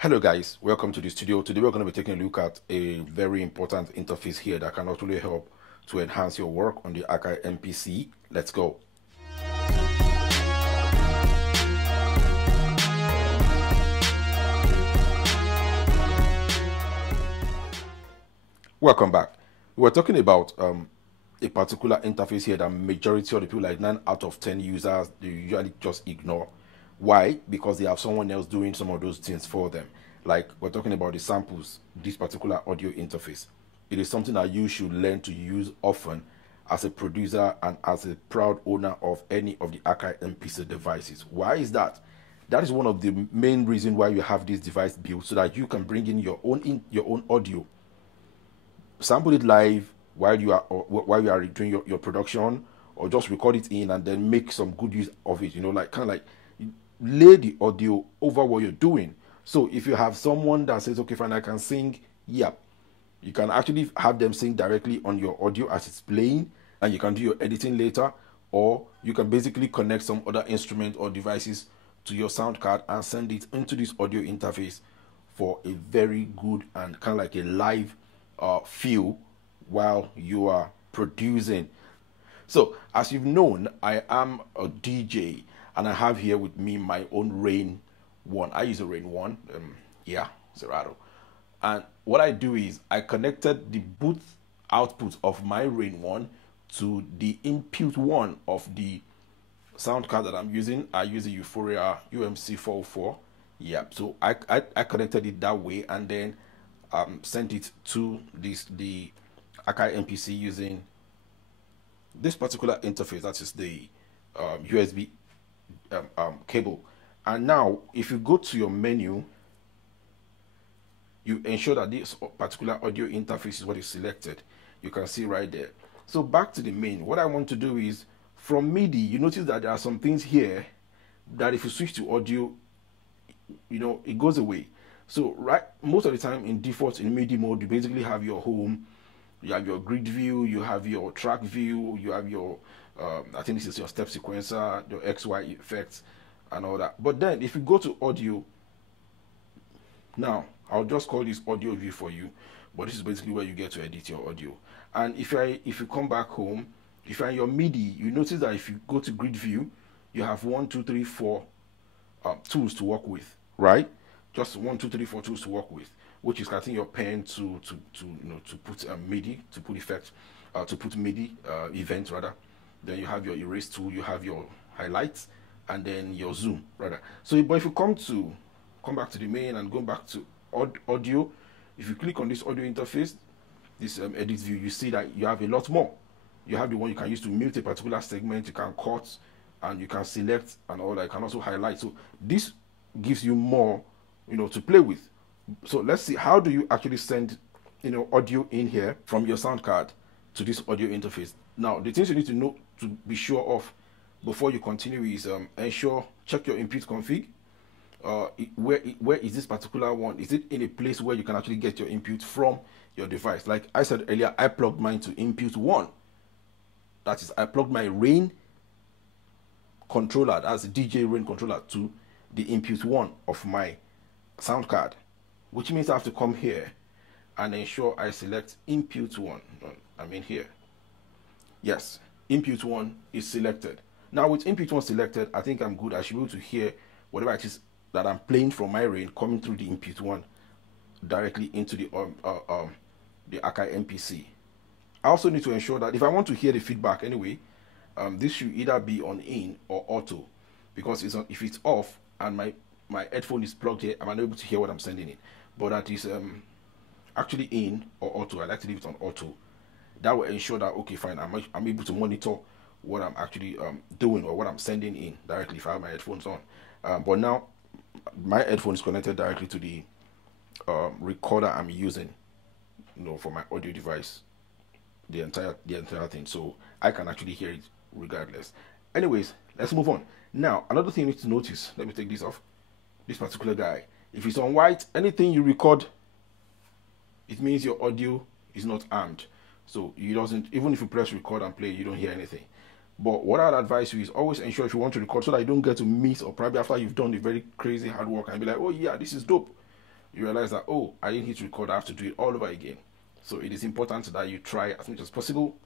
Hello guys, welcome to the studio. Today we're going to be taking a look at a very important interface here that can actually help to enhance your work on the Akai Mpc. Let's go. Welcome back. We're talking about a particular interface here that majority of the people, like 9 out of 10 users, they usually just ignore. Why? Because they have someone else doing some of those things for them. Like we're talking about the samples, this particular audio interface. It is something that you should learn to use often as a producer and as a proud owner of any of the Akai MPC devices. Why is that? That is one of the main reasons why you have this device built, so that you can bring in your own audio, sample it live while you are doing your production, or just record it in and then make some good use of it, like kind of like lay the audio over what you're doing. So if you have someone that says, okay fine, I can sing, yeah, you can actually have them sing directly on your audio as it's playing, and you can do your editing later, or you can basically connect some other instrument or devices to your sound card and send it into this audio interface for a very good and kind of like a live feel while you are producing. So as you've known, I am a DJ, and I have here with me my own Rane One. I use a Rane One, Serato. And what I do is I connected the boot output of my Rane One to the input one of the sound card that I'm using. I use a Euphoria UMC 404. Yeah, so I connected it that way, and then sent it to the Akai MPC using this particular interface, that is the USB cable. And now if you go to your menu, you ensure that this particular audio interface is what is selected. You can see right there. So back to the main, what I want to do is, from MIDI, you notice that there are some things here that if you switch to audio, it goes away. So most of the time in default in MIDI mode, you basically have your home, you have your grid view, you have your track view, you have your I think this is your step sequencer, your XY effects and all that. But then if you go to audio, now I'll just call this audio view for you, but this is basically where you get to edit your audio. And if you come back home, if you're in your MIDI, you notice that if you go to grid view, you have 1, 2, 3, 4 tools to work with, right? Just 1, 2, 3, 4 tools to work with, which is cutting your pen to put MIDI, to put effect, to put MIDI events rather. Then you have your erase tool, you have your highlights, and then your zoom rather. So, but if you come back to the main and go back to audio, if you click on this audio interface, this edit view, you see that you have a lot more. You have the one you can use to mute a particular segment, you can cut, and you can select and all that. You can also highlight. So this gives you more, to play with. So let's see, how do you actually send, audio in here from your sound card to this audio interface? Now, the things you need to know to be sure of before you continue is check your input config. Where is this particular one? Is it in a place where you can actually get your input from your device? Like I said earlier, I plugged mine to input one. That is, I plugged my Rane controller, that's the DJ Rane controller, to the input one of my sound card, which means I have to come here and ensure I select input one. I mean here. Yes, input one is selected. Now with input one selected, I think I'm good. I should be able to hear whatever it is that I'm playing from my Rane coming through the input one directly into the Akai MPC. I also need to ensure that if I want to hear the feedback anyway, this should either be on in or auto, because if it's off and my headphone is plugged here, I'm unable to hear what I'm sending in. But that is actually in or auto. I like to leave it on auto. That will ensure that, okay fine, I'm able to monitor what I'm actually doing or what I'm sending in directly if I have my headphones on. But now my headphone is connected directly to the recorder I'm using, for my audio device, the entire thing, so I can actually hear it regardless. Anyways, let's move on. Now another thing you need to notice, let me take this off, this particular guy, if it's on white, anything you record, it means your audio is not armed, so even if you press record and play, you don't hear anything. But what I'd advise you is always ensure, if you want to record, so that you don't get to miss, or probably after you've done the very crazy hard work and be like, oh yeah, this is dope, you realize that, oh, I didn't hit record, I have to do it all over again. So it is important that you try as much as possible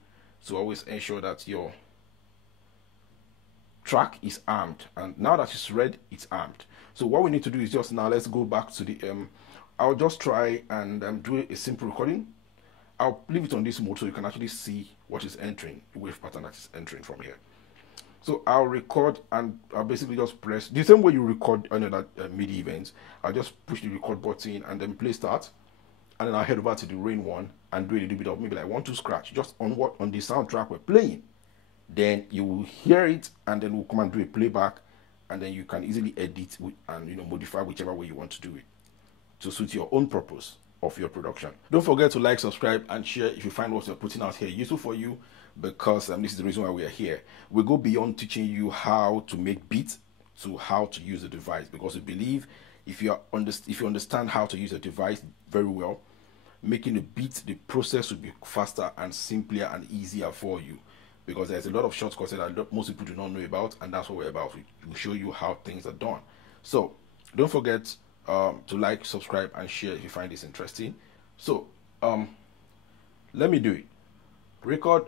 to always ensure that your track is armed, and now that it's red, it's armed. So what we need to do is just, now let's go back to the I'll just try and do a simple recording. I'll leave it on this mode so you can actually see what is entering, the wave pattern that is entering from here. So I'll record, and I'll basically just press the same way you record on that MIDI events. I'll just push the record button and then play start, and then I'll head over to the Rane one and do a little bit of maybe like 1-2 scratch just on what, on the soundtrack we're playing. Then you will hear it, and then we'll come and do a playback, and then you can easily edit and modify whichever way you want to do it to suit your own purpose of your production. Don't forget to like, subscribe, and share if you find what we're putting out here useful for you, because this is the reason why we are here. We go beyond teaching you how to make beats to how to use the device, because we believe if you understand how to use a device very well, making a beat, the process will be faster and simpler and easier for you, because there's a lot of shortcuts that most people do not know about, and that's what we're about. We'll show you how things are done. So don't forget to like, subscribe, and share if you find this interesting. So let me do it. Record.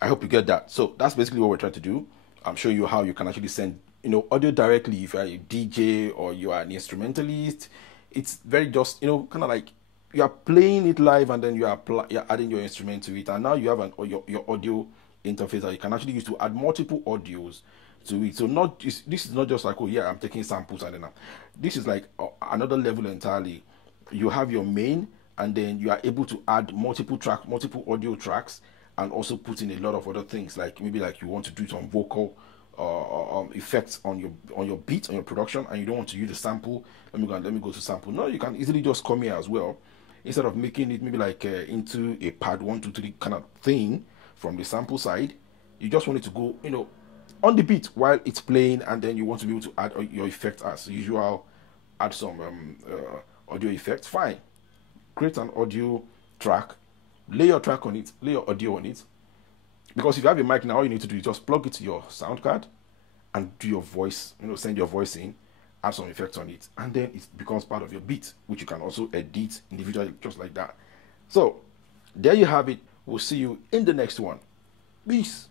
I hope you get that. So that's basically what we're trying to do. I'm showing you how you can actually send audio directly if you're a DJ or you are an instrumentalist. It's very just kind of like you are playing it live, and then you're adding your instrument to it, and now you have your audio interface that you can actually use to add multiple audios to it. So this is not just like, oh yeah, I'm taking samples, and then this is like another level entirely. You have your main, and then you are able to add multiple audio tracks, and also put in a lot of other things, like maybe like you want to do some vocal effects on your beat, on your production, and you don't want to use the sample. Let me go to sample. No, you can easily just come here as well, instead of making it maybe like into a pad 1, 2, 3 kind of thing from the sample side. You just want it to go on the beat while it's playing, and then you want to be able to add your effects as usual, add some audio effects. Fine, create an audio track, lay your track on it, lay your audio on it. Because if you have a mic now, all you need to do is just plug it to your sound card and do your voice, send your voice in, add some effects on it, and then it becomes part of your beat, which you can also edit individually just like that. So there you have it. We'll see you in the next one. Peace.